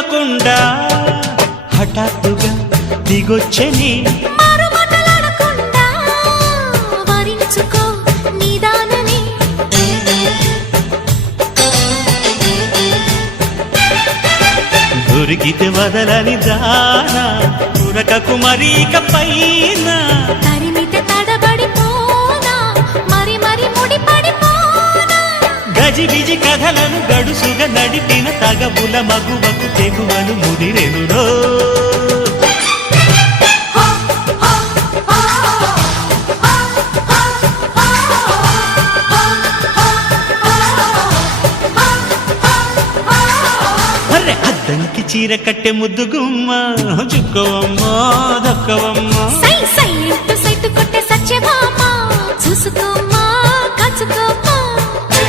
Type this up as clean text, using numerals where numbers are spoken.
చెప్పకుండా హఠాత్తుగా దిగొచ్చని దొరికితే వదలని దానా ఉరకకు మరీక పైన తరిమితే తడబడిపోనా మరి మరి ముడిపడిపోనా గజిబిజి కథలను గడుసుగా నడిపిన తగబుల మగువకు తెగువను ముదిరెనురో అద్దంకి చీర కట్టె ముద్దుగుమ్మ చుక్కవమ్మా దక్కవమ్మా సై సై సైటు కొట్టే సత్యభామ చూసుకో